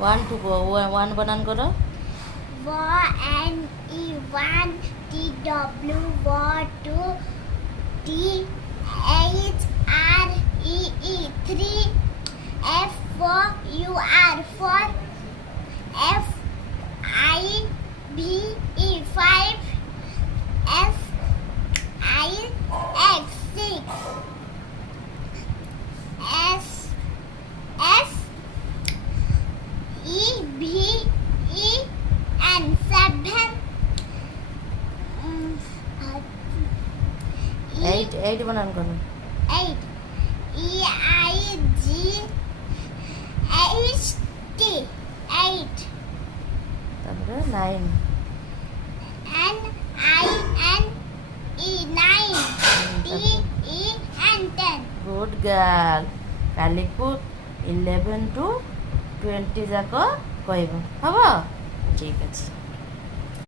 One two one বানান করো। one, TW, two, THREE, 3, FOUR, 4, FIVE, 5, SIX, 6, SEVEN, 7, eight বানান করো। 8, EIGHT, 8, তারপরে 9, NINE, 9, TEN, 10. ଗୁড ଗାର୍ଲ। କାଲିକୁ 11 to 20 ଯାକ କହିବ, ହବ? ଠିକ୍ ଅଛି।